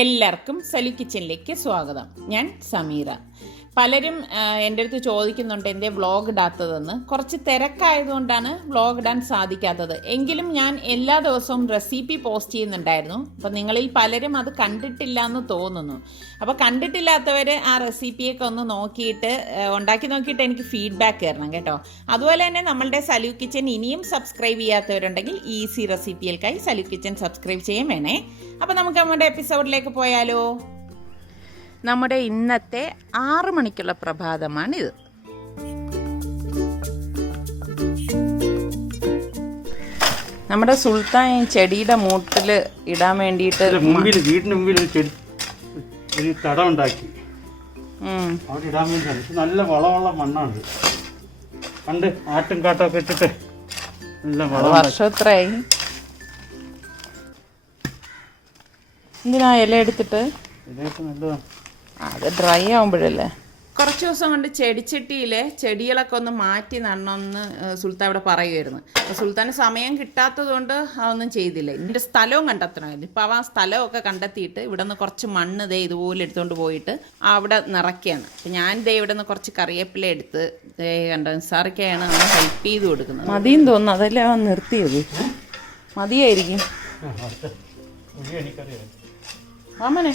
എല്ലാവർക്കും സലു കിച്ചനിലേക്ക് സ്വാഗതം. ഞാൻ സമീറ. പലരും എൻ്റെ അടുത്ത് ചോദിക്കുന്നുണ്ട് എൻ്റെ വ്ളോഗ് ഇടാത്തതെന്ന്. കുറച്ച് തിരക്കായതുകൊണ്ടാണ് വ്ളോഗ് ഇടാൻ സാധിക്കാത്തത്. എങ്കിലും ഞാൻ എല്ലാ ദിവസവും റെസിപ്പി പോസ്റ്റ് ചെയ്യുന്നുണ്ടായിരുന്നു. അപ്പോൾ നിങ്ങളിൽ പലരും അത് കണ്ടിട്ടില്ല എന്ന് തോന്നുന്നു. അപ്പോൾ കണ്ടിട്ടില്ലാത്തവർ ആ റെസിപ്പിയൊക്കെ ഒന്ന് നോക്കിയിട്ട് ഉണ്ടാക്കി നോക്കിയിട്ട് എനിക്ക് ഫീഡ്ബാക്ക് തരണം കേട്ടോ. അതുപോലെ തന്നെ നമ്മളുടെ സലു കിച്ചൻ ഇനിയും സബ്സ്ക്രൈബ് ചെയ്യാത്തവരുണ്ടെങ്കിൽ ഈസി റെസിപ്പികൾക്കായി സലു കിച്ചൻ സബ്സ്ക്രൈബ് ചെയ്യാൻ വേണേ. അപ്പോൾ നമുക്ക് നമ്മുടെ എപ്പിസോഡിലേക്ക് പോയാലോ. നമ്മുടെ ഇന്നത്തെ 6 മണിക്കുള്ള പ്രഭാതമാണിത്. നമ്മുടെ സുൽത്താൻ ചെടിയുടെ മൂട്ടിൽ ഇടാൻ വേണ്ടിയിട്ട് വീടിന് മുമ്പിൽ ഒരു തടം ഉണ്ടാക്കി അവിടെ ഇടാൻ വേണ്ടിയാണ്. നല്ല വളമുള്ള മണ്ണാണ്. പണ്ട് ആട്ടും കാട്ടൊക്കെ ഇട്ടിട്ട് നല്ല വർഷം എത്രയായി. എന്തിനാ ഇല എടുത്തിട്ട് നല്ലതാണ്. അത് ഡ്രൈ ആവുമ്പോഴല്ലേ. കുറച്ച് ദിവസം കൊണ്ട് ചെടിച്ചട്ടിയിലെ ചെടികളൊക്കെ ഒന്ന് മാറ്റി നടണമെന്ന് സുൽത്താൻ ഇവിടെ പറയുമായിരുന്നു. അപ്പോൾ സുൽത്താന് സമയം കിട്ടാത്തത് കൊണ്ട് അതൊന്നും ചെയ്തില്ല. ഇതിൻ്റെ സ്ഥലവും കണ്ടെത്തണമായിരുന്നു. ഇപ്പോൾ അവ ആ സ്ഥലമൊക്കെ കണ്ടെത്തിയിട്ട് ഇവിടെ നിന്ന് കുറച്ച് മണ്ണ് ദേ ഇതുപോലെ എടുത്തുകൊണ്ട് പോയിട്ട് അവിടെ നിറയ്ക്കുകയാണ്. അപ്പം ഞാൻ ദേ ഇവിടെ നിന്ന് കുറച്ച് കറിവേപ്പില എടുത്ത് ദേ കണ്ട സാറൊക്കെയാണ് നമ്മൾ ഹെൽപ്പ് ചെയ്ത് കൊടുക്കുന്നത്. മതിയെന്ന് തോന്നുന്നു, അതല്ലേ അവൻ നിർത്തിയത്. മതിയായിരിക്കും. ആമനെ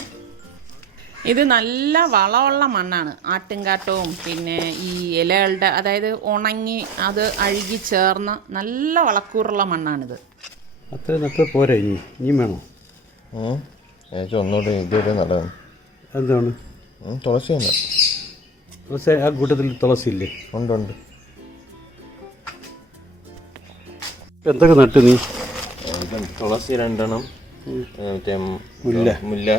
ഇത് നല്ല വളമുള്ള മണ്ണാണ്. ആട്ടുംകാട്ടവും പിന്നെ ഈ ഇലകളുടെ അതായത് ഉണങ്ങി അത് അഴുകി ചേർന്ന നല്ല വളക്കൂറുള്ള മണ്ണാണിത്. അത്ര പോരാ, ഇനിയും വേണോ? ഒന്നുകൂടി ഇതുവരെ നല്ലതാണ്. എന്താണ്? തുളസി ഉണ്ട്. തുളസി ആ കൂട്ടത്തിൽ തുളസി ഇല്ലേ? ഉണ്ട്. എന്തൊക്കെ നട്ടു നീ? തുളസി 2 എണ്ണം, മറ്റേ മുല്ല,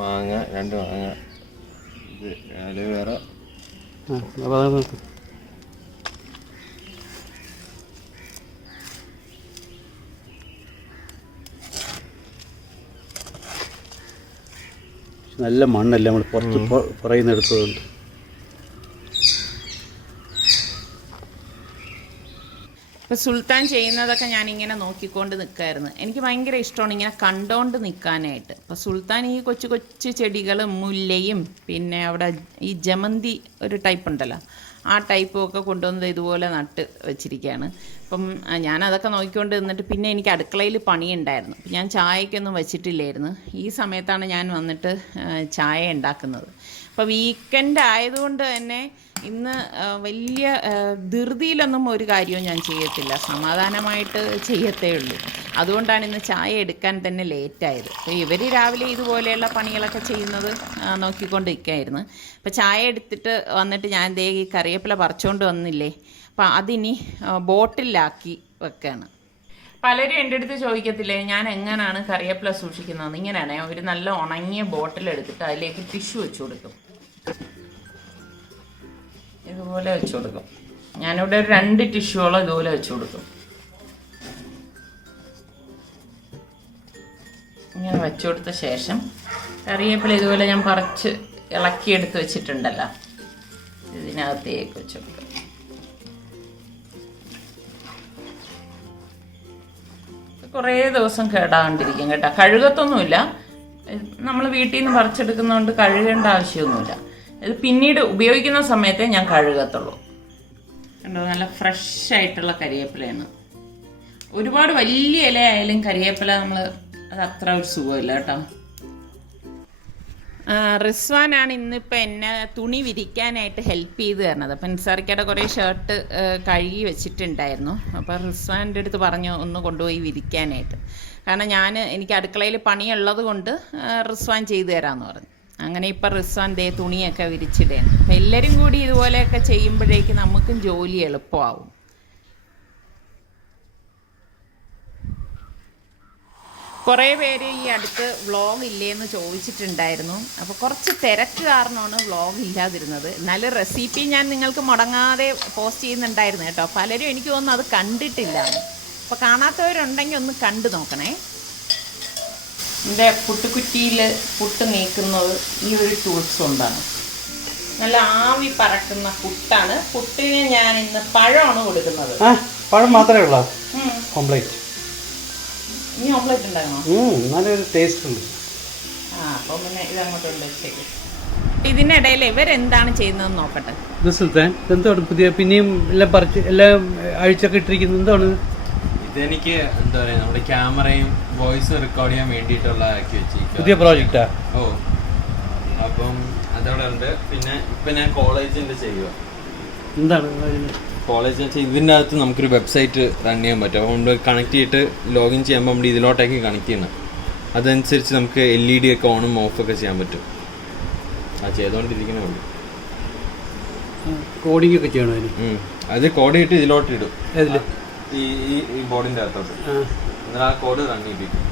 മാങ്ങ 2 മാങ്ങ, അലോവേറ. നല്ല മണ്ണല്ലേ നമ്മൾ പുറത്ത് പറയുന്ന എടുത്തതുകൊണ്ട്. ഇപ്പോൾ സുൽത്താൻ ചെയ്യുന്നതൊക്കെ ഞാനിങ്ങനെ നോക്കിക്കൊണ്ട് നിൽക്കുമായിരുന്നു. എനിക്ക് ഭയങ്കര ഇഷ്ടമാണ് ഇങ്ങനെ കണ്ടോണ്ട് നിൽക്കാനായിട്ട്. അപ്പോൾ സുൽത്താൻ ഈ കൊച്ചു കൊച്ചു ചെടികളും മുല്ലയും പിന്നെ അവിടെ ഈ ജമന്തി ഒരു ടൈപ്പ് ഉണ്ടല്ലോ, ആ ടൈപ്പും ഒക്കെ കൊണ്ടുവന്നത് ഇതുപോലെ നട്ട് വെച്ചിരിക്കുകയാണ്. അപ്പം ഞാനതൊക്കെ നോക്കിക്കൊണ്ട് നിന്നിട്ട് പിന്നെ എനിക്ക് അടുക്കളയിൽ പണിയുണ്ടായിരുന്നു. ഞാൻ ചായക്കൊന്നും വെച്ചിട്ടില്ലായിരുന്നു. ഈ സമയത്താണ് ഞാൻ വന്നിട്ട് ചായ ഉണ്ടാക്കുന്നത്. അപ്പോൾ വീക്കെൻഡ് ആയതുകൊണ്ട് തന്നെ ഇന്ന് വലിയ ധൃതിയിലൊന്നും ഒരു കാര്യവും ഞാൻ ചെയ്യത്തില്ല, സമാധാനമായിട്ട് ചെയ്യത്തേ ഉള്ളൂ. അതുകൊണ്ടാണ് ഇന്ന് ചായ എടുക്കാൻ തന്നെ ലേറ്റായത്. അപ്പോൾ ഇവർ രാവിലെ ഇതുപോലെയുള്ള പണികളൊക്കെ ചെയ്യുന്നത് നോക്കിക്കൊണ്ടിരിക്കുകയായിരുന്നു. അപ്പോൾ ചായ എടുത്തിട്ട് വന്നിട്ട് ഞാൻ ദേ ഈ കറിവേപ്പില പറിച്ചുകൊണ്ട് വന്നില്ലേ, അപ്പോൾ അതിനി ബോട്ടിലാക്കി വെക്കുകയാണ്. പലരും എൻ്റെ അടുത്ത് ചോദിക്കത്തില്ലേ ഞാൻ എങ്ങനെയാണ് കറിവേപ്പില സൂക്ഷിക്കുന്നതെന്ന്. ഇങ്ങനെയാണ് ഒരു നല്ല ഉണങ്ങിയ ബോട്ടിലെടുത്തിട്ട് അതിലേക്ക് ടിഷ്യൂ വെച്ച് കൊടുക്കും. ഇതുപോലെ വെച്ച് കൊടുക്കും. ഞാനിവിടെ ഒരു 2 ടിഷ്യൂളോ ഇതുപോലെ വെച്ച് കൊടുക്കും. ഇങ്ങനെ വെച്ച് കൊടുത്ത ശേഷം കറിവേപ്പില ഇതുപോലെ ഞാൻ പറിച്ച് ഇളക്കിയെടുത്ത് വെച്ചിട്ടുണ്ടല്ലോ, ഇതിനകത്തേക്ക് വെച്ച് കൊടുക്കും. കുറേ ദിവസം കേടാണ്ടിരിക്കും കേട്ടോ. കഴുകത്തൊന്നുമില്ല, നമ്മൾ വീട്ടിൽ നിന്ന് പറിച്ചെടുക്കുന്നതുകൊണ്ട് കഴുകേണ്ട ആവശ്യമൊന്നുമില്ല. ഇത് പിന്നീട് ഉപയോഗിക്കുന്ന സമയത്തേ ഞാൻ കഴുകത്തുള്ളൂ. കണ്ടോ, നല്ല ഫ്രഷ് ആയിട്ടുള്ള കരിവേപ്പിലയാണ്. ഒരുപാട് വലിയ ഇല ആയാലും കരിവേപ്പില അത് അത്ര ഒരു സുഖമില്ല കേട്ടോ. റിസ്വാനാണ് ഇന്നിപ്പോൾ എന്നെ തുണി വിരിക്കാനായിട്ട് ഹെൽപ്പ് ചെയ്ത് തരണത്. അപ്പം നിസാറിക്കയുടെ കുറേ ഷർട്ട് കഴുകി വെച്ചിട്ടുണ്ടായിരുന്നു. അപ്പോൾ റിസ്വാൻ്റെ അടുത്ത് പറഞ്ഞു ഒന്ന് കൊണ്ടുപോയി വിരിക്കാനായിട്ട്. കാരണം എനിക്ക് അടുക്കളയിൽ പണിയുള്ളത് കൊണ്ട് റിസ്വാൻ ചെയ്തു തരാമെന്ന് പറഞ്ഞു. അങ്ങനെ ഇപ്പം റിസ്വാൻ ദേ തുണിയൊക്കെ വിരിച്ചിടുകയാണ്. അപ്പം എല്ലാവരും കൂടി ഇതുപോലെയൊക്കെ ചെയ്യുമ്പോഴേക്ക് നമുക്കും ജോലി എളുപ്പമാവും. കുറേ പേര് ഈ അടുത്ത് വ്ളോഗ് ഇല്ലേന്ന് ചോദിച്ചിട്ടുണ്ടായിരുന്നു. അപ്പോൾ കുറച്ച് തിരക്ക് കാരണമാണ് വ്ളോഗ് ഇല്ലാതിരുന്നത്. എന്നാലും റെസിപ്പി ഞാൻ നിങ്ങൾക്ക് മുടങ്ങാതെ പോസ്റ്റ് ചെയ്യുന്നുണ്ടായിരുന്നു കേട്ടോ. പലരും എനിക്ക് തോന്നുന്നു അത് കണ്ടിട്ടില്ല. അപ്പോൾ കാണാത്തവരുണ്ടെങ്കിൽ ഒന്ന് കണ്ടു നോക്കണേ. എൻ്റെ പുട്ടുകുറ്റിയിൽ പുട്ട് നീക്കുന്നത് ഈ ഒരു ടൂൾസ് കൊണ്ടാണ്. നല്ല ആവി പറക്കുന്ന പുട്ടാണ്. പുട്ടിന് ഞാൻ ഇന്ന് പഴമാണ് കൊടുക്കുന്നത്. പഴം മാത്രമേ ഉള്ളൂ. ഓംപ്ലേറ്റ് ഇനി ഓംപ്ലേറ്റ് ഉണ്ടാകണോ? നല്ലൊരു ടേസ്റ്റ് ഉണ്ട്. പിന്നെ ഇതങ്ങോട്ടുണ്ട് വെച്ചേക്ക്. ഇതിനിടയിൽ ഇവരെന്താണ് ചെയ്യുന്നതെന്ന് നോക്കട്ടെ. ഇത് സുൽത്താൻ എന്താണ് പുതിയ പിന്നെയും എല്ലാം പറിച്ച് എല്ലാം അഴിച്ചൊക്കെ ഇട്ടിരിക്കുന്നത് എന്താണ്? ഇതെനിക്ക് എന്താ പറയാ നമ്മുടെ ക്യാമറയും വോയിസും റെക്കോർഡ് ചെയ്യാൻ വേണ്ടിയിട്ടുള്ള ആക്കി വെച്ചിരിക്കുക. പുതിയ പ്രോജക്റ്റാ? ഓ, അപ്പം അതവിടെ ഉണ്ട്. പിന്നെ ഇപ്പം ഞാൻ കോളേജിൻ്റെ ചെയ്യുക. എന്താണ് കോളേജ് വെച്ചാൽ ഇതിൻ്റെ അകത്ത് നമുക്കൊരു വെബ്സൈറ്റ് റൺ ചെയ്യാൻ പറ്റും. അതുകൊണ്ട് കണക്ട് ചെയ്തിട്ട് ലോഗിൻ ചെയ്യുമ്പോൾ നമ്മൾ ഇതിലോട്ടേക്ക് കണക്ട് ചെയ്യണം. അതനുസരിച്ച് നമുക്ക് LED ഒക്കെ ഓണും ഓഫൊക്കെ ചെയ്യാൻ പറ്റും. ചെയ്തുകൊണ്ടിരിക്കണേ ഉള്ളൂ. കോഡിംഗ് ഒക്കെ ചെയ്യണോ അതിന്? അത് കോഡ് ചെയ്തിട്ട് ഇതിലോട്ട് ഇടും. ഏതിൽ? ഈ ബോർഡിൻ്റെ അകത്തോട്ട്. എന്നാൽ ആ കോഡ് റൺ ചെയ്യിപ്പിക്കും.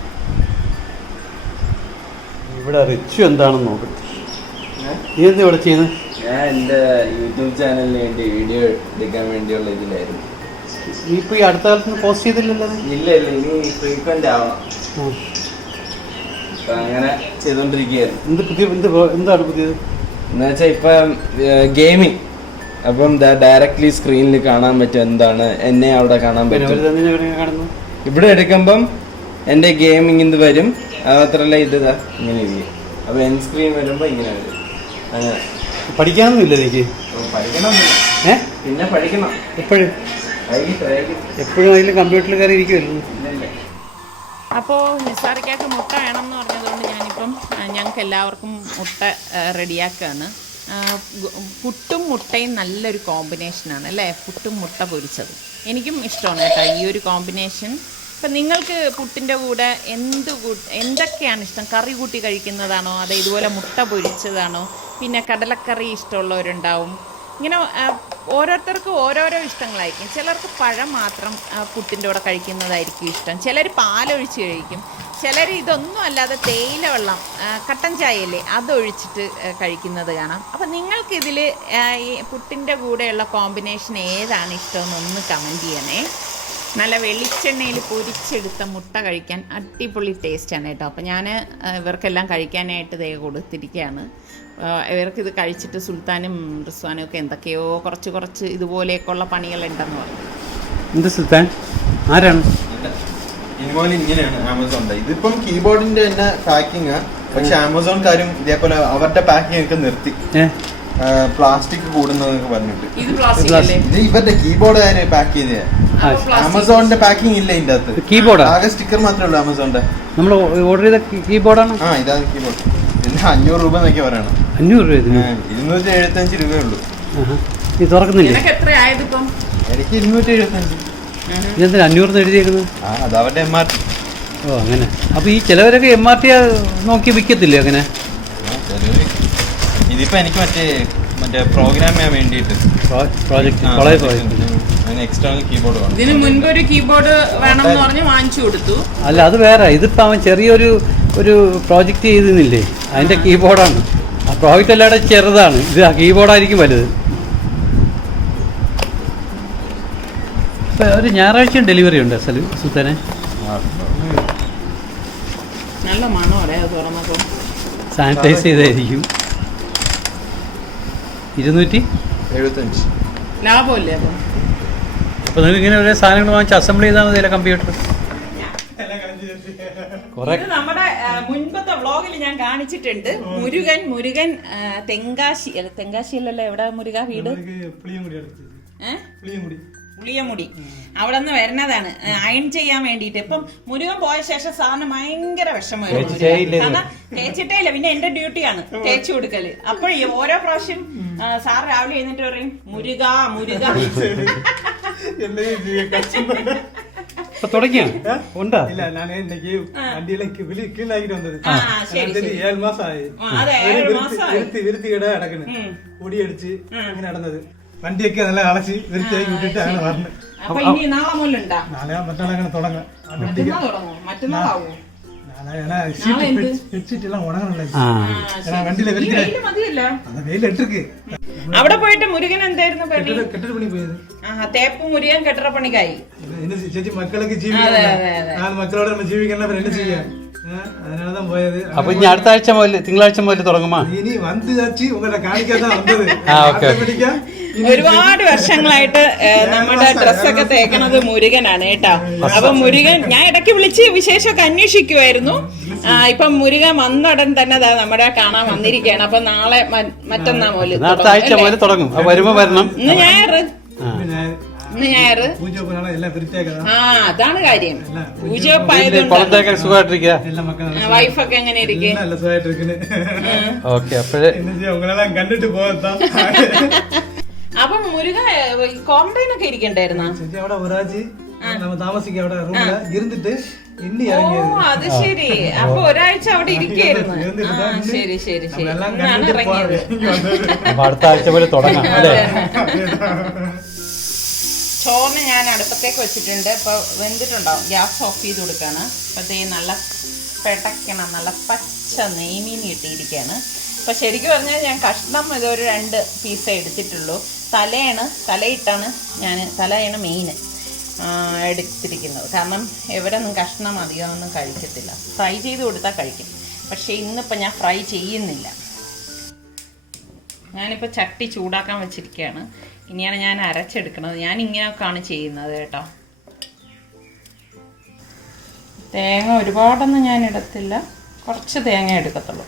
ഇവിടെ റിച്ചു എന്താണെന്ന് നോക്കട്ടെ. നീ എന്താ ഇവിടെ ചെയ്യുന്നത്? ഞാൻ എൻ്റെ യൂട്യൂബ് ചാനലിന് വേണ്ടി വീഡിയോ എടുക്കാൻ വേണ്ടിയുള്ള ഇതിലായിരുന്നു. നീ ഇപ്പോൾ ഈ അടുത്ത കാലത്ത് പോസ്റ്റ് ചെയ്തില്ലല്ലോ? ഇല്ല ഇനി ഫ്രീക്വൻ്റ് ആവണം. അപ്പം അങ്ങനെ ചെയ്തുകൊണ്ടിരിക്കുകയായിരുന്നു. എന്താണ് പുതിയത് എന്ന് വെച്ചാൽ ഇപ്പം ഗെയിമിങ്. അപ്പം ഡയറക്റ്റ്ലി സ്ക്രീനിൽ കാണാൻ പറ്റും എന്താണ് എന്നെ അവിടെ കാണാൻ പറ്റും. ഇവിടെ എടുക്കുമ്പം എൻ്റെ ഗെയിമിങ് ഇത് വരും. മാത്രമല്ല ഇതാ ഇങ്ങനെ ഇരിക്കും. അപ്പോൾ എൻ സ്ക്രീൻ വരുമ്പോൾ ഇങ്ങനെ വരും. അങ്ങനെ പഠിക്കാനൊന്നുമില്ല എനിക്ക്? പഠിക്കണമെന്നില്ല. പിന്നെ പഠിക്കണം. എപ്പോഴും അതിൽ കമ്പ്യൂട്ടറിൽ കയറി ഇരിക്കുമല്ലോ. അപ്പോൾ നിസാറിക്കാക്ക് മുട്ട വേണമെന്ന് പറഞ്ഞതുകൊണ്ട് ഞാനിപ്പം ഞങ്ങൾക്ക് എല്ലാവർക്കും മുട്ട റെഡിയാക്കുകയാണ്. പുട്ടും മുട്ടയും നല്ലൊരു കോമ്പിനേഷനാണ് അല്ലേ? പുട്ടും മുട്ട പൊരിച്ചത് എനിക്കും ഇഷ്ടമാണ് കേട്ടോ ഈ ഒരു കോമ്പിനേഷൻ. ഇപ്പം നിങ്ങൾക്ക് പുട്ടിൻ്റെ കൂടെ എന്തൊക്കെയാണ് ഇഷ്ടം? കറി കൂട്ടി കഴിക്കുന്നതാണോ അതോ ഇതുപോലെ മുട്ട പൊരിച്ചതാണോ? പിന്നെ കടലക്കറി ഇഷ്ടമുള്ളവരുണ്ടാവും. ഇങ്ങനെ ഓരോരുത്തർക്കും ഓരോരോ ഇഷ്ടങ്ങളായിരിക്കും. ചിലർക്ക് പഴം മാത്രം പുട്ടിൻ്റെ കൂടെ കഴിക്കുന്നതായിരിക്കും ഇഷ്ടം. ചിലർ പാലൊഴിച്ച് കഴിക്കും. ചിലർ ഇതൊന്നും അല്ലാതെ തേയില വെള്ളം, കട്ടൻ ചായയല്ലേ, അതൊഴിച്ചിട്ട് കഴിക്കുന്നത് കാണാം. അപ്പം നിങ്ങൾക്കിതിൽ ഈ പുട്ടിൻ്റെ കൂടെയുള്ള കോമ്പിനേഷൻ ഏതാണ് ഇഷ്ടമെന്നൊന്ന് കമൻറ്റ് ചെയ്യണേ. നല്ല വെളിച്ചെണ്ണയിൽ പൊരിച്ചെടുത്ത മുട്ട കഴിക്കാൻ അടിപൊളി ടേസ്റ്റാണ് കേട്ടോ. അപ്പോൾ ഞാൻ ഇവർക്കെല്ലാം കഴിക്കാനായിട്ട് ദേ കൊടുത്തിരിക്കുകയാണ്. ഇവർക്കിത് കഴിച്ചിട്ട് സുൽത്താനും റിസ്വാനും ഒക്കെ എന്തൊക്കെയോ കുറച്ച് ഇതുപോലെയൊക്കെയുള്ള പണികളുണ്ടെന്ന് പറഞ്ഞു. എന്ത് സുൽത്താൻ ആരാണ്? ഇതുപോലെ ഇങ്ങനെയാണ് ആമസോണിന്റെ. ഇതിപ്പം കീബോർഡിന്റെ തന്നെ പാക്കിങ്. പക്ഷെ ആമസോൺകാരും ഇതേപോലെ അവരുടെ പാക്കിംഗ് ഒക്കെ നിർത്തി. പ്ലാസ്റ്റിക് കൂടുന്നതൊക്കെ പറഞ്ഞിട്ട്. ഇത് ഇവരുടെ കീബോർഡ് പാക്ക് ചെയ്തേ. ആമസോണിന്റെ പാക്കിംഗ് ഇല്ല ഇതിന്റെ അകത്ത്. കീബോർഡ് ആകെ സ്റ്റിക്കർ മാത്രമേ ഉള്ളൂ ആമസോണിന്റെ. നമ്മൾ ഓർഡർ ചെയ്ത കീബോർഡാണ്. ഇതാണ് കീബോർഡ്. ഇതിന് 500 രൂപ എന്നൊക്കെ പറയണം. 500 രൂപ? 275 രൂപയേ ഉള്ളൂ. ഇത് തുറക്കുന്നില്ല. എനിക്ക് 275. ഇതെന്താ 500 എഴുതിയേക്കുന്നത്? അത് അവരുടെ MRP. ഓ അങ്ങനെ. അപ്പോൾ ഈ ചിലവരൊക്കെ MRP നോക്കി വിൽക്കത്തില്ലേ അങ്ങനെ? ഇതിപ്പോ എനിക്ക് മറ്റേ പ്രോഗ്രാം ചെയ്യാൻ വേണ്ടിയിട്ട് എക്സ്റ്റേണൽ കീബോർഡ് വേണം. ഇതിന് മുൻപ് ഒരു കീബോർഡ് വേണമെന്ന് പറഞ്ഞ് വാങ്ങിച്ചു കൊടുത്തു. അല്ല അത് വേറെ. ഇതിപ്പോൾ അവൻ ചെറിയൊരു പ്രോജക്റ്റ് ചെയ്തിരുന്നില്ലേ, അതിൻ്റെ കീബോർഡാണ്. ആ പ്രോജക്റ്റ് എല്ലാവരുടെ ചെറുതാണ്. ഇത് ആ കീബോർഡായിരിക്കും വലുത്. ഇപ്പം ഒരു ഞായറാഴ്ചയും ഡെലിവറി ഉണ്ട് സുൽത്താനെ? നല്ല മണമല്ലേ അത് തുറന്നപ്പോൾ? സാനിറ്റൈസ് ചെയ്തായിരിക്കും. 275 ലാഭമല്ലേ അപ്പം? അപ്പോൾ നിങ്ങൾക്ക് ഇങ്ങനെ ഒരേ സാധനങ്ങൾ വാങ്ങിച്ച് അസംബിൾ ചെയ്താൽ മതിയല്ലോ കമ്പ്യൂട്ടർ. നമ്മുടെ മുൻപത്തെ വ്ളോഗിൽ ഞാൻ കാണിച്ചിട്ടുണ്ട്. മുരുകൻ തെങ്കാശി അല്ലല്ലോ, എവിടെ മുരുക വീട്? പുളിയമുടി. അവിടെ നിന്ന് വരുന്നതാണ് അയൺ ചെയ്യാൻ വേണ്ടിയിട്ട്. ഇപ്പം മുരുകൻ പോയ ശേഷം സാറിന് ഭയങ്കര വിഷമമായിരുന്നു. കാരണം തേച്ചിട്ടേ ഇല്ല. പിന്നെ എന്റെ ഡ്യൂട്ടിയാണ് തേച്ചു കൊടുക്കല്. അപ്പോൾ ഓരോ പ്രാവശ്യം സാർ രാവിലെ എഴുന്നിട്ട് പറയും മുരുക. വണ്ടിയൊക്കെ നല്ല അളച്ച് വൃത്തിയാക്കി വിട്ടിട്ടാണ് പറഞ്ഞത്. നാളെ മറ്റന്നാളെ തുടങ്ങാം. അവിടെ പോയിട്ട് മുരുകൻ എന്തായിരുന്നു കെട്ടിടപ്പണി പോയത്? തേപ്പ് മുരുകൻ കെട്ടിടപ്പണിക്കായി. ചേച്ചി മക്കളൊക്കെ ജീവിക്കാൻ, മക്കളോട് നമ്മൾ ജീവിക്കാൻ ചെയ്യാം. அதனாலதான் போயது. അപ്പൊ ഇനി അടുത്ത ആഴ്ച മുതൽ തിങ്കളാഴ്ച മുതൽ തുടങ്ങുമോ? ഇനി വന്ന് ചാച്ചി ഉങ്ങളെ കാണിക്കാതാ വന്നത്. ഓക്കെ. ഒരുപാട് വർഷങ്ങളായിട്ട് നമ്മുടെ ഡ്രസ്സൊക്കെ തേക്കണത് മുരുകനാണ് കേട്ടോ. അപ്പൊ മുരുകൻ ഞാൻ ഇടയ്ക്ക് വിളിച്ച് വിശേഷമൊക്കെ അന്വേഷിക്കുമായിരുന്നു. ഇപ്പൊ മുരുകൻ വന്നുടൻ തന്നെ നമ്മുടെ കാണാൻ വന്നിരിക്കുകയാണ്. അപ്പൊ നാളെ മറ്റന്നാ മുതൽ അടുത്ത ആഴ്ച മുതൽ തുടങ്ങും. വരുമ്പോ വരണം. ഇന്ന് ഞായറ് അതാണ് കാര്യം. കുളത്തേക്ക് സുഖമായിട്ടിരിക്കുക. വൈഫൊക്കെ എങ്ങനെ ഇരിക്കും? ഓക്കെ. അപ്പോഴേ കണ്ടിട്ട് പോകാം. അപ്പൊ മുരുക ക്വാറന്റൈൻ ഒക്കെ ഇരിക്കണ്ടായിരുന്ന അവിടെ ഒരാഴ്ച നമ്മ താമസിക്കുക അവിടെ റൂമില് ഇരുന്നിട്ട് ഇനി അത് ശരി. അപ്പൊ ഒരാഴ്ച അവിടെ ഇരിക്കായിരുന്നു. ശരി ശരി ശരി. അടുത്ത ആഴ്ച പോലെ തുടങ്ങാം അല്ലേ? ചോറിന് ഞാൻ അടുപ്പത്തേക്ക് വെച്ചിട്ടുണ്ട്. ഇപ്പൊ വെന്തിട്ടുണ്ടാവും. ഗ്യാസ് ഓഫ് ചെയ്ത് കൊടുക്കാണ്. അപ്പൊ ഇത് നല്ല പെടക്കണം, നല്ല പച്ച നെയ്മീൻ കിട്ടിയിരിക്കുകയാണ്. അപ്പൊ ശരിക്കും പറഞ്ഞാൽ ഞാൻ കഷ്ണം ഇതൊരു 2 പീസേ എടുത്തിട്ടുള്ളൂ. തലയിട്ടാണ് തലയാണ് മെയിൻ എടുത്തിരിക്കുന്നത്. കാരണം എവരൊന്നും കഷ്ണം അധികമൊന്നും കഴിക്കത്തില്ല. ഫ്രൈ ചെയ്ത് കൊടുത്താൽ കഴിക്കും. പക്ഷേ ഇന്നിപ്പോൾ ഞാൻ ഫ്രൈ ചെയ്യുന്നില്ല. ഞാനിപ്പോൾ ചട്ടി ചൂടാക്കാൻ വെച്ചിരിക്കുകയാണ്. ഇനിയാണ് ഞാൻ അരച്ചെടുക്കുന്നത്. ഞാൻ ഇങ്ങനെയൊക്കെയാണ് ചെയ്യുന്നത് കേട്ടോ. തേങ്ങ ഒരുപാടൊന്നും ഞാൻ ഇടത്തില്ല, കുറച്ച് തേങ്ങ എടുക്കത്തുള്ളൂ.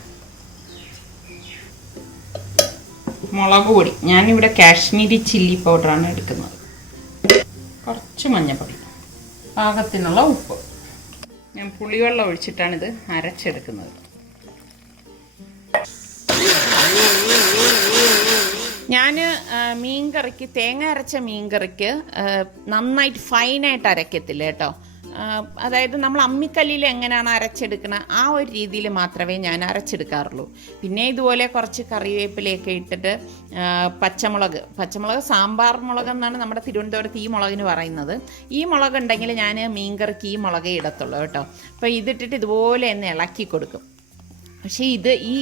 മുളക് പൊടി ഞാനിവിടെ കാശ്മീരി ചില്ലി പൗഡറാണ് എടുക്കുന്നത്. കുറച്ച് മഞ്ഞൾപ്പൊടി, പാകത്തിനുള്ള ഉപ്പ്. ഞാൻ പുളിവെള്ളം ഒഴിച്ചിട്ടാണിത് അരച്ചെടുക്കുന്നത്. ഞാൻ മീൻകറിക്ക്, തേങ്ങ അരച്ച മീൻകറിക്ക് നന്നായിട്ട് ഫൈനായിട്ട് അരയ്ക്കത്തില്ല കേട്ടോ. അതായത് നമ്മൾ അമ്മിക്കല്ലിൽ എങ്ങനെയാണ് അരച്ചെടുക്കുന്നത് ആ ഒരു രീതിയിൽ മാത്രമേ ഞാൻ അരച്ചെടുക്കാറുള്ളൂ. പിന്നെ ഇതുപോലെ കുറച്ച് കറിവേപ്പിലയൊക്കെ ഇട്ടിട്ട് പച്ചമുളക് സാമ്പാർ മുളക് എന്നാണ് നമ്മുടെ തിരുവനന്തപുരത്ത് ഈ മുളകിന് പറയുന്നത്. ഈ മുളക് ഉണ്ടെങ്കിൽ ഞാൻ മീൻകറിക്ക് ഈ മുളകേ ഇടത്തുള്ളൂ കേട്ടോ. അപ്പോൾ ഇതിട്ടിട്ട് ഇതുപോലെ ഒന്ന് ഇളക്കി കൊടുക്കും. പക്ഷേ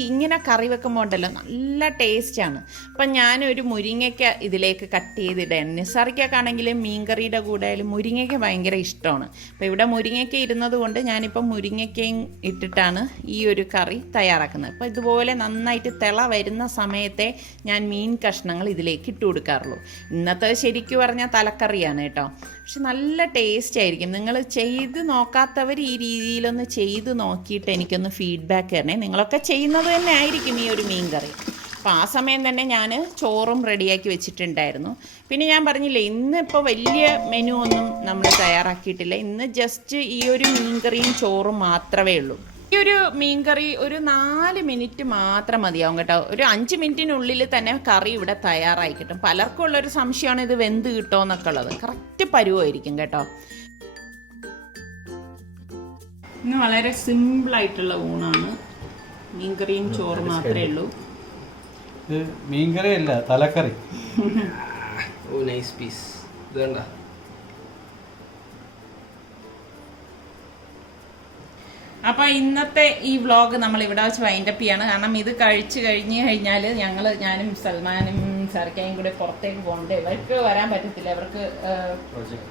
ഇങ്ങനെ കറി വെക്കുമ്പോൾ ഉണ്ടല്ലോ നല്ല ടേസ്റ്റാണ്. അപ്പം ഞാനൊരു മുരിങ്ങയ്ക്ക ഇതിലേക്ക് കട്ട് ചെയ്തിടാൻ, നിസാറിക്കൊക്കെ ആണെങ്കിലും മീൻ കറിയുടെ കൂടെ ആയാലും മുരിങ്ങയ്ക്ക ഭയങ്കര ഇഷ്ടമാണ്. അപ്പോൾ ഇവിടെ മുരിങ്ങയ്ക്ക ഇരുന്നത് കൊണ്ട് ഞാനിപ്പം മുരിങ്ങയ്ക്കയും ഇട്ടിട്ടാണ് ഈ ഒരു കറി തയ്യാറാക്കുന്നത്. അപ്പോൾ ഇതുപോലെ നന്നായിട്ട് തിള വരുന്ന സമയത്തെ ഞാൻ മീൻ കഷ്ണങ്ങൾ ഇതിലേക്ക് ഇട്ട് കൊടുക്കാറുള്ളൂ. ഇന്നത്തെ ശരിക്കും പറഞ്ഞാൽ തലക്കറിയാണ് കേട്ടോ. പക്ഷെ നല്ല ടേസ്റ്റ് ആയിരിക്കും. നിങ്ങൾ ചെയ്ത് നോക്കാത്തവർ ഈ രീതിയിലൊന്ന് ചെയ്ത് നോക്കിയിട്ട് എനിക്കൊന്ന് ഫീഡ്ബാക്ക് തരണേ. നിങ്ങളൊക്കെ ചെയ്യുന്നത് തന്നെ ആയിരിക്കും ഈ ഒരു മീൻ കറി. അപ്പോൾ ആ സമയം തന്നെ ഞാൻ ചോറും റെഡിയാക്കി വെച്ചിട്ടുണ്ടായിരുന്നു. പിന്നെ ഞാൻ പറഞ്ഞില്ലേ, ഇന്നിപ്പോൾ വലിയ മെനു ഒന്നും നമ്മൾ തയ്യാറാക്കിയിട്ടില്ല. ഇന്ന് ജസ്റ്റ് ഈ ഒരു മീൻ കറിയും ചോറും മാത്രമേ ഉള്ളൂ. ഈ ഒരു മീൻകറി ഒരു 4 മിനിറ്റ് മാത്രം മതിയാവും കേട്ടോ. ഒരു 5 മിനിറ്റിനുള്ളിൽ തന്നെ കറി ഇവിടെ തയ്യാറായി കിട്ടും. പലർക്കും ഉള്ളൊരു സംശയമാണ് ഇത് വെന്ത് കിട്ടുമോ എന്നൊക്കെ ഉള്ളത്. കറക്റ്റ് പരുവായിരിക്കും കേട്ടോ. ഇന്ന് വളരെ സിമ്പിളായിട്ടുള്ള ഊണാണ്. മീൻകറിയും ചോറ് മാത്രമേ ഉള്ളൂ. മീൻകറി അല്ല, തലക്കറി. ഓ നൈസ് പീസ്. ഇതേണ്ട. അപ്പോൾ ഇന്നത്തെ ഈ വ്ളോഗ് നമ്മൾ ഇവിടെ വെച്ച് വൈൻഡപ്പ് ചെയ്യാണ്. കാരണം ഇത് കഴിഞ്ഞ് കഴിഞ്ഞാൽ ഞാനും സൽമാനും സർക്കയും കൂടെ പുറത്തേക്ക് പോകണ്ടേ. ഇവർക്ക് വരാൻ പറ്റത്തില്ല, ഇവർക്ക്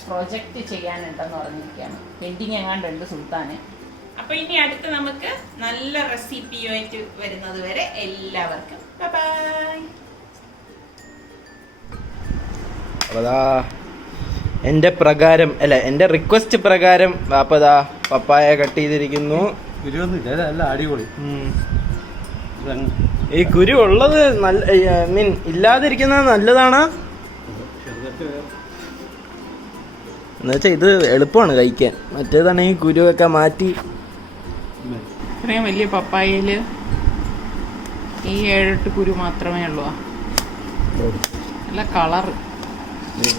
പ്രൊജക്റ്റ് ചെയ്യാനുണ്ടെന്ന് പറഞ്ഞിരിക്കുകയാണ്. പെൻഡിങ് എങ്ങാണ്ടുണ്ട് സുൽത്താന്. അപ്പോൾ ഇനി അടുത്ത് നമുക്ക് നല്ല റെസിപ്പിയുമായിട്ട് വരുന്നത് വരെ എല്ലാവർക്കും ബൈ. അപ്പതാ എൻ്റെ പ്രകാരം എൻ്റെ റിക്വസ്റ്റ് പ്രകാരം വാപ്പതാ പപ്പായ കട്ട് ചെയ്തിരിക്കുന്നു. അടിപൊളി. ഈ കുരു ഉള്ളത് നല്ല ഇല്ലാതിരിക്കുന്നത് നല്ലതാണ്. എന്നുവെച്ചാൽ ഇത് എളുപ്പമാണ് കഴിക്കാൻ. മറ്റേതാണെങ്കിൽ കുരുവൊക്കെ മാറ്റി. ഇത്രയും വലിയ പപ്പായയിൽ ഈ 7-8 കുരു മാത്രമേ ഉള്ളൂ. നല്ല കളർ.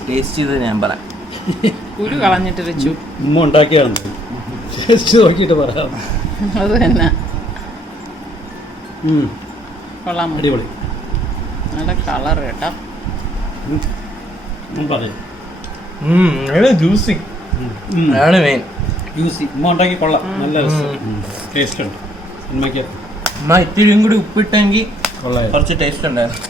ടേസ്റ്റ് ചെയ്ത് ഞാൻ പറയാം. കുരു കളഞ്ഞിട്ട് വെച്ചു. ഉമ്മ ഉണ്ടാക്കിയാണ്, ടേസ്റ്റ് നോക്കിയിട്ട് പറയാം. അത് തന്നെ കൊള്ളാം. അടിപൊളി. നല്ല കളർ കേട്ടോ. പറയാം. ജ്യൂസി ആണ് മെയിൻ. ജ്യൂസി ഉമ്മ ഉണ്ടാക്കി കൊള്ളാം. നല്ല ടേസ്റ്റ് ഉണ്ട്. അമ്മ ഇത്തിരിയും കൂടി ഉപ്പിട്ടെങ്കിൽ കുറച്ച് ടേസ്റ്റ് ഉണ്ടായിരുന്നു.